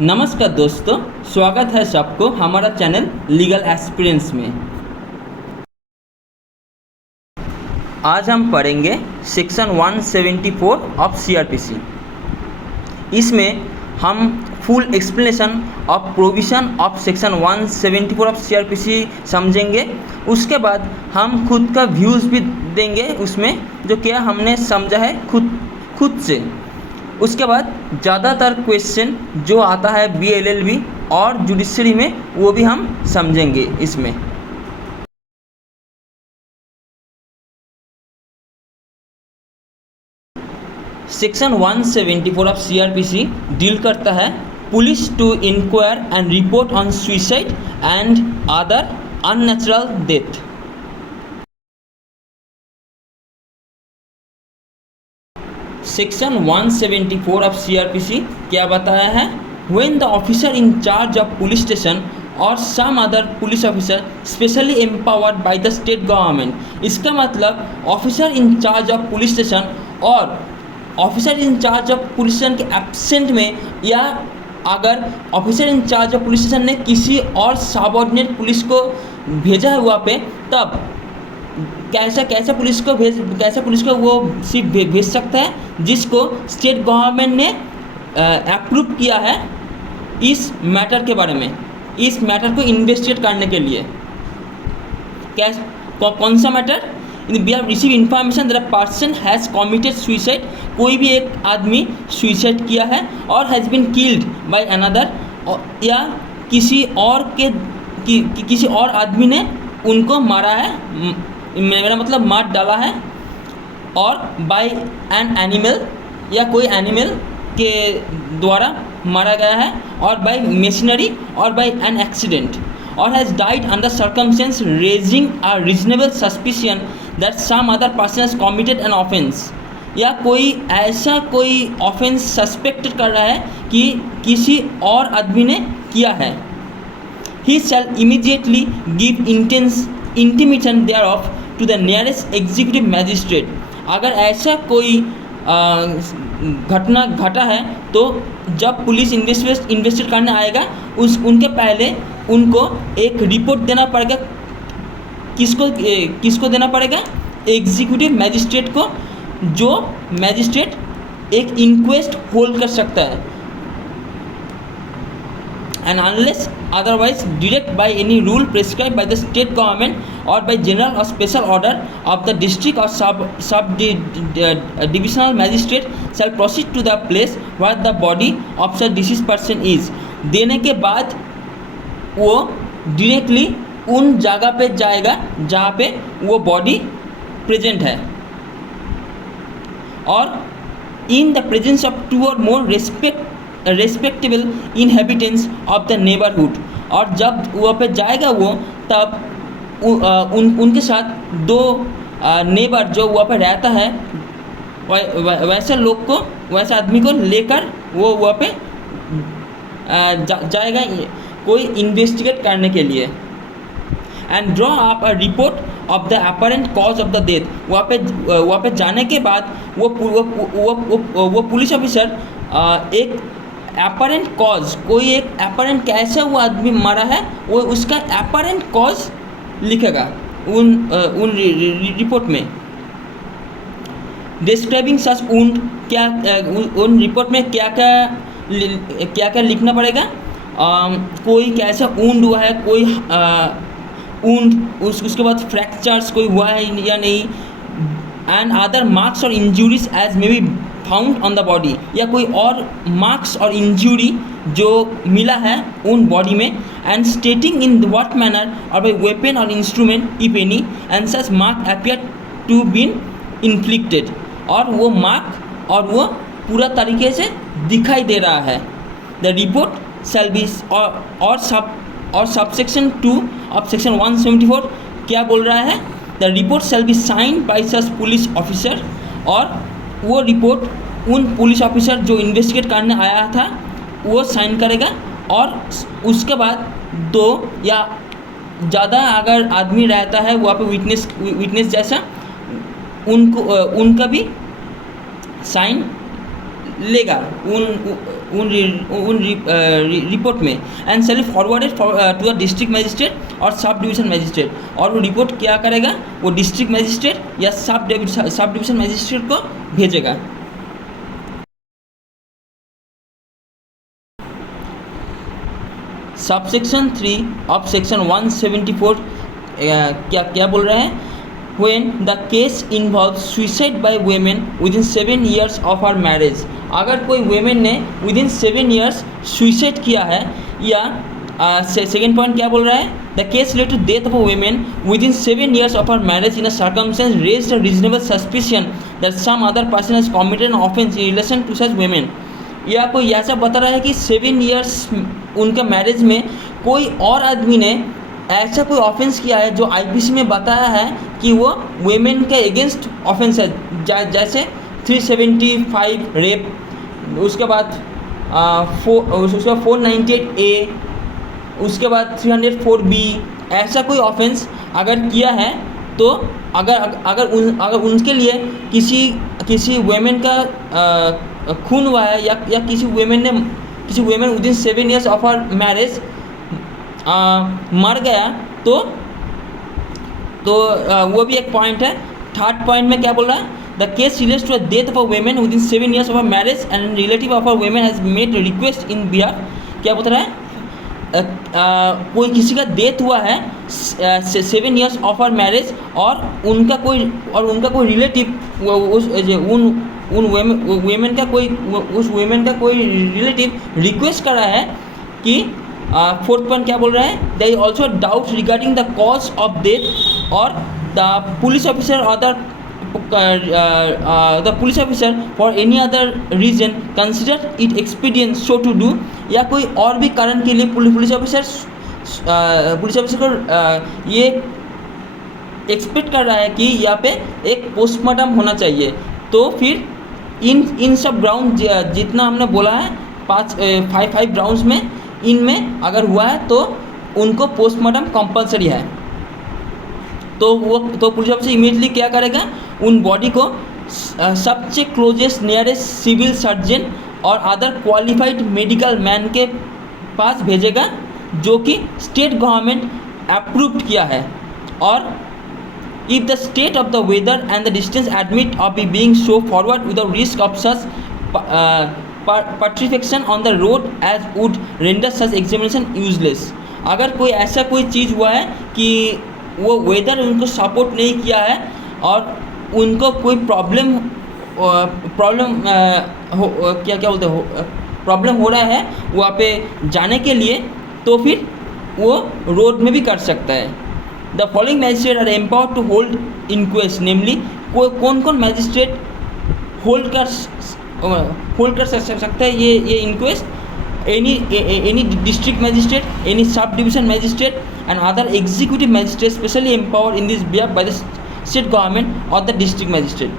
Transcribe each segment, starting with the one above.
नमस्कार दोस्तों, स्वागत है सबको हमारा चैनल लीगल एक्सपीरियंस में। आज हम पढ़ेंगे सेक्शन 174 ऑफ सीआरपीसी। इसमें हम full explanation of provision of section 174 of CrPC समझेंगे। उसके बाद हम खुद का व्यूज़ भी देंगे उसमें, जो क्या हमने समझा है खुद से। उसके बाद ज़्यादातर क्वेश्चन जो आता है बीएलएलबी और जुडिशरी में, वो भी हम समझेंगे इसमें। सेक्शन 174 ऑफ सीआरपीसी डील करता है police to inquire and report on suicide and other unnatural death. Section 174 of CrPC क्या बताया है? When the officer in charge of police station और some other police officer specially empowered by the state government. इसका मतलब officer in charge of police station और officer in charge of police station के absent में, या अगर officer in charge of police station ने किसी और सबऑर्डिनेट पुलिस को भेजा है वहाँ पे, तब कैसे पुलिस को वो सिर्फ भेज सकता है जिसको स्टेट गवर्नमेंट ने अप्रूव किया है इस मैटर के बारे में, इस मैटर को इन्वेस्टिगेट करने के लिए। कौन सा matter? We have receive information that a person has committed suicide. कोई भी एक आदमी सुसाइड किया है और has been killed by another, या किसी और आदमी ने उनको मारा है, मेरा मतलब मार डाला है, और बाय एन एनिमल, या कोई एनिमल के द्वारा मारा गया है, और बाय मशीनरी, और बाय एन एक्सीडेंट, और has died under circumstances raising a reasonable suspicion that some other person has committed an offence. या कोई ऑफेंस सस्पेक्ट कर रहा है कि किसी और आदमी ने किया है। He shall immediately give intimation thereof to the nearest executive magistrate. अगर ऐसा कोई घटना घटा है तो जब पुलिस इन्वेस्टिगेट करने आएगा उनके पहले उनको एक रिपोर्ट देना पड़ेगा। किसको देना पड़ेगा? एग्जीक्यूटिव मैजिस्ट्रेट को, जो मैजिस्ट्रेट एक इंक्वेस्ट होल्ड कर सकता है, and unless otherwise direct by any rule prescribed by the state government or by general or special order of the district or sub divisional magistrate shall proceed to the place where the body of the deceased person is। देने के बाद वो directly उन जगह पे जाएगा जहाँ पे वो बॉडी प्रेजेंट है, और in the presence of two or more respectable inhabitants of the neighbourhood. और जब वहाँ पे जाएगा वो, तब उनके साथ दो नेबर जो वहाँ पे रहता है वैसे लोग को, वैसे आदमी को लेकर वो वहाँ पे जाएगा कोई इन्वेस्टिगेट करने के लिए। And draw up a report of the apparent cause of the death. वहाँ पे जाने के बाद वो पुलिस ऑफिसर एक अपरेंट कॉज, कोई एक अपरेंट कैसे वो आदमी मरा है, वो उसका अपरेंट कॉज लिखेगा उन रिपोर्ट में। डिस्क्राइबिंग सच वुंड, क्या उन रिपोर्ट में क्या क्या लिखना पड़ेगा? कोई कैसा वुंड हुआ है, कोई वुंड, उसके बाद फ्रैक्चर्स कोई हुआ है या नहीं, एंड अदर मार्क्स और injuries as may be found on the body, या कोई और मार्क्स और इंजरी जो मिला है उन बॉडी में, and stating in what manner और बाई वेपन और instrument if any and such mark appear to been inflicted. और वो मार्क और वो पूरा तरीके से दिखाई दे रहा है। द रिपोर्ट शैल बी, और सबसेक्शन 2 ऑफ सेक्शन 174 क्या बोल रहा है? The report shall be signed by such police officer. और वो रिपोर्ट उन पुलिस ऑफिसर जो इन्वेस्टिगेट करने आया था वो साइन करेगा, और उसके बाद दो या ज़्यादा अगर आदमी रहता है वहाँ पे विटनेस जैसा, उनका भी साइन लेगा उन रिपोर्ट में, and shall be forwarded to the district magistrate और सब डिवीज़न मजिस्ट्रेट। और वो रिपोर्ट क्या करेगा, वो डिस्ट्रिक्ट मजिस्ट्रेट या सब डिवीज़न मजिस्ट्रेट को भेजेगा। सबसेक्शन 3 ऑफ सेक्शन 174 क्या बोल रहे हैं, when the case involves suicide by women within 7 years of her marriage। अगर कोई women ने within 7 years suicide किया है, या सेकेंड पॉइंट क्या बोल रहा है, the case related to death of a women within 7 years of her marriage in a circumstance raised a reasonable suspicion that some other person has committed an offence in relation to such women। या कोई ऐसा बता रहा है कि 7 years उनके marriage में कोई और आदमी ने ऐसा कोई ऑफेंस किया है जो आईपीसी में बताया है कि वो वेमेन के अगेंस्ट ऑफेंस है, जैसे 375 रेप, उसके बाद 498A, उसके बाद 304B, ऐसा कोई ऑफेंस अगर किया है तो अगर उनके लिए किसी वेमेन का खून हुआ है, या किसी women within 7 years of our marriage मर गया, तो वो भी एक पॉइंट है। थर्ड पॉइंट में क्या बोल रहा है, the case relates to the death of a women within 7 years of a marriage and relative of a women has made request in behalf. क्या बता रहा है, कोई किसी का डेथ हुआ है 7 years ऑफ आवर मैरिज, और उनका कोई रिलेटिव उन वेमेन का कोई रिलेटिव रिक्वेस्ट कर रहा है कि फोर्थ पॉइंट क्या बोल रहा है, there is also doubt regarding the cause of death, और the police officer for any other reason consider it expedient so to do. या कोई और भी कारण के लिए पुलिस ऑफिसर को ये एक्सपेक्ट कर रहा है कि यहाँ पे एक पोस्टमार्टम होना चाहिए, तो फिर इन सब ग्राउंड जितना हमने बोला है 5 ग्राउंड्स में, इनमें अगर हुआ है तो उनको पोस्टमार्टम कंपलसरी है। तो पुलिस ऑफिसर इमीडिएटली क्या करेगा, उन बॉडी को सबसे क्लोजेस्ट नियरेस्ट सिविल सर्जन और अदर क्वालिफाइड मेडिकल मैन के पास भेजेगा, जो कि स्टेट गवर्नमेंट अप्रूव्ड किया है। और if the state of the weather and the distance admit of being so forward without risk of such petrification on the road as would render such examination useless। अगर कोई चीज़ हुआ है कि वो weather उनको सपोर्ट नहीं किया है और उनको कोई प्रॉब्लम हो रहा है वहाँ पे जाने के लिए, तो फिर वो रोड में भी कर सकता है। The following magistrate are empowered to hold inquest, namely कौन मैजिस्ट्रेट होल्ड कर सकता है ये inquest, any district magistrate, any sub division magistrate and other executive magistrate specially empowered in this behalf by the state government और the district magistrate.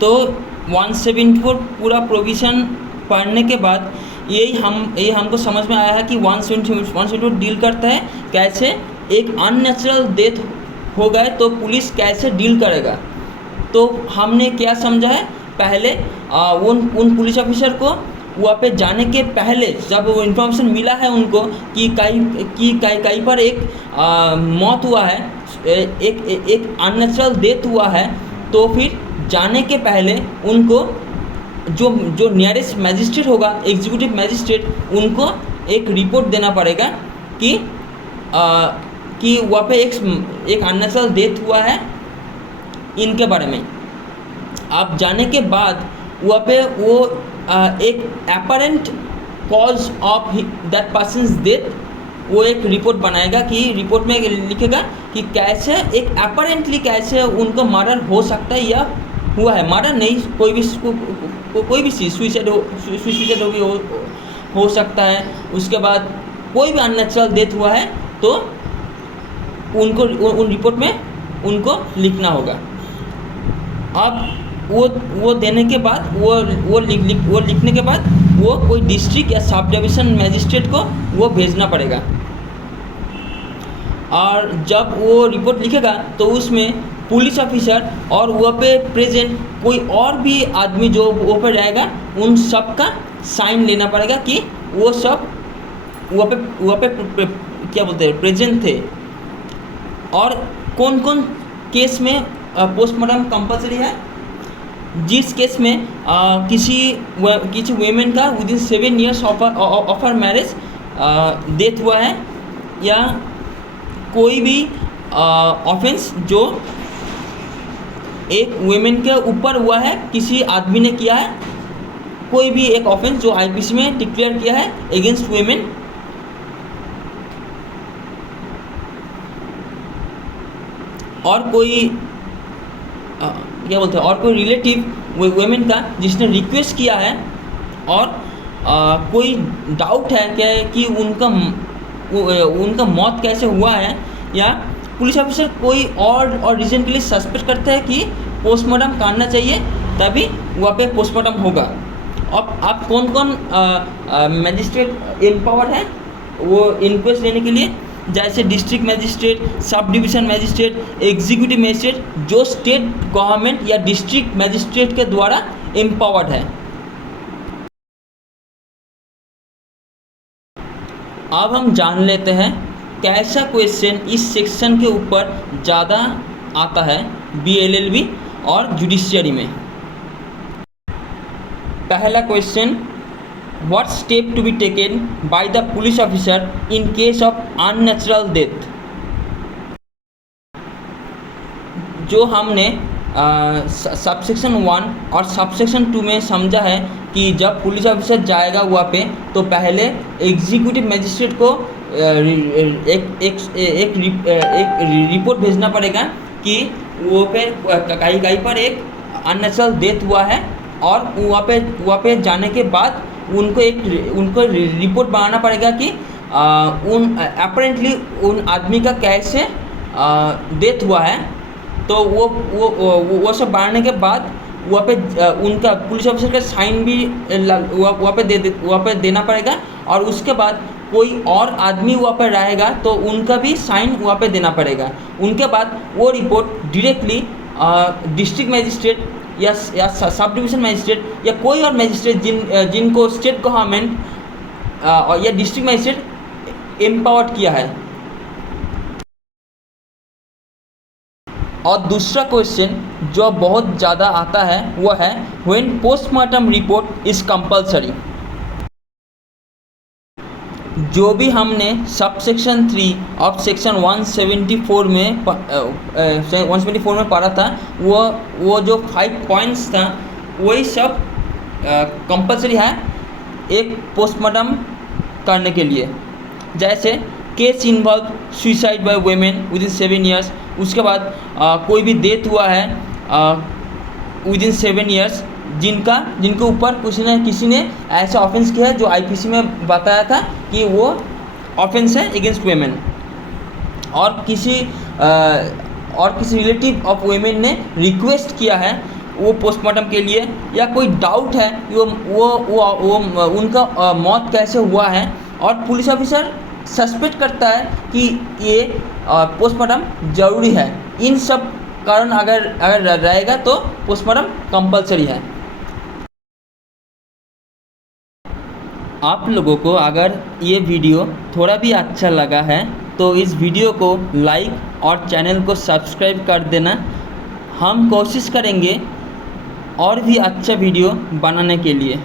तो 174 पूरा provision पढ़ने के बाद यही हमको समझ में आया है कि 174 डील करता है कैसे एक अननेचुरल डेथ हो गए तो पुलिस कैसे डील करेगा। तो हमने क्या समझा है, पहले उन पुलिस ऑफिसर को वहाँ पे जाने के पहले जब वो इन्फॉर्मेशन मिला है उनको कि कहीं पर एक मौत हुआ है, एक अननेचुरल डेथ हुआ है, तो फिर जाने के पहले उनको जो नियरेस्ट मैजिस्ट्रेट होगा, एग्जीक्यूटिव मैजिस्ट्रेट, उनको एक रिपोर्ट देना पड़ेगा कि वहाँ पे एक अननेचुरल डेथ हुआ है इनके बारे में। आप जाने के बाद वहाँ पे वो एक apparent cause of that persons death, वो एक रिपोर्ट बनाएगा कि रिपोर्ट में लिखेगा कि कैसे एक अपरेंटली कैसे उनको मर्डर हो सकता है या हुआ है। मर्डर नहीं, कोई भी चीज़ सुसाइड हो सकता है। उसके बाद कोई भी अननेचुरल डेथ हुआ है तो उनको उन रिपोर्ट में उनको लिखना होगा। अब वो देने के बाद वो लिखने के बाद वो कोई डिस्ट्रिक्ट या सब डिवीज़न मैजिस्ट्रेट को वो भेजना पड़ेगा। और जब वो रिपोर्ट लिखेगा तो उसमें पुलिस ऑफिसर और वहाँ पे प्रेजेंट कोई और भी आदमी जो वहाँ पे रहेगा उन सब का साइन लेना पड़ेगा कि वो सब वहाँ पे क्या बोलते हैं प्रेजेंट थे। और कौन कौन केस में पोस्टमार्टम कंपलसरी है? जिस केस में किसी वेमेन का within 7 years of her marriage death हुआ है, या कोई भी ऑफेंस जो एक वेमेन के ऊपर हुआ है, किसी आदमी ने किया है, कोई भी एक ऑफेंस जो आईपीसी में डिक्लेयर किया है अगेंस्ट वेमेन, और कोई क्या बोलते हैं और कोई रिलेटिव वेमेन का जिसने रिक्वेस्ट किया है, और कोई डाउट है कि उनका मौत कैसे हुआ है, या पुलिस ऑफिसर कोई और रीज़न के लिए सस्पेक्ट करता है कि पोस्टमार्टम करना चाहिए, तभी वहाँ पे पोस्टमार्टम होगा। अब आप कौन कौन मजिस्ट्रेट एम्पावर्ड है वो इंक्वेस्ट लेने के लिए? जैसे district magistrate, sub division magistrate, executive magistrate, जो स्टेट गवर्नमेंट या डिस्ट्रिक्ट मजिस्ट्रेट के द्वारा एम्पावर्ड है। अब हम जान लेते हैं कैसा क्वेश्चन इस सेक्शन के ऊपर ज़्यादा आता है बीएलएलबी और जुडिशियरी में। पहला question, What step to be taken by the police officer in case of unnatural death? जो हमने सबसेक्शन 1 और सबसेक्शन 2 में समझा है कि जब पुलिस ऑफिसर जाएगा वहाँ पे तो पहले एग्जीक्यूटिव मजिस्ट्रेट को एक रिपोर्ट भेजना पड़ेगा कि वो पे कहीं पर एक अननेचुरल डेथ हुआ है, और वहाँ पे जाने के बाद उनको रिपोर्ट बनाना पड़ेगा कि अपेरेंटली उन आदमी का कैसे डेथ हुआ है। तो वो सब बनाने के बाद वहाँ पे उनका पुलिस ऑफिसर का साइन भी वहाँ पे देना पड़ेगा, और उसके बाद कोई और आदमी वहाँ पर रहेगा तो उनका भी साइन वहाँ पे देना पड़ेगा। उनके बाद वो रिपोर्ट डायरेक्टली डिस्ट्रिक्ट मजिस्ट्रेट या सब डिवीज़न मजिस्ट्रेट या कोई और मजिस्ट्रेट जिनको स्टेट गवर्नमेंट या डिस्ट्रिक्ट मजिस्ट्रेट एम्पावर्ड किया है। और दूसरा क्वेश्चन जो बहुत ज़्यादा आता है वो है when postmortem report is compulsory. जो भी हमने सबसेक्शन 3 ऑफ सेक्शन 174 में पढ़ा था, वो जो 5 पॉइंट्स था वही सब कंपलसरी है एक पोस्टमार्टम करने के लिए। जैसे case involve suicide by women within 7 years, उसके बाद कोई भी डेथ हुआ है विदिन 7 years, जिनके ऊपर किसी ने ऐसा ऑफेंस किया है जो आईपीसी में बताया था कि वो ऑफेंस है अगेंस्ट वेमेन, और किसी रिलेटिव ऑफ वेमेन ने रिक्वेस्ट किया है वो पोस्टमार्टम के लिए, या कोई डाउट है कि वो उनका मौत कैसे हुआ है, और पुलिस ऑफिसर सस्पेक्ट करता है कि ये पोस्टमार्टम ज़रूरी है। इन सब कारण अगर रहेगा तो पोस्टमार्टम कंपलसरी है। आप लोगों को अगर ये वीडियो थोड़ा भी अच्छा लगा है तो इस वीडियो को लाइक और चैनल को सब्सक्राइब कर देना। हम कोशिश करेंगे और भी अच्छा वीडियो बनाने के लिए।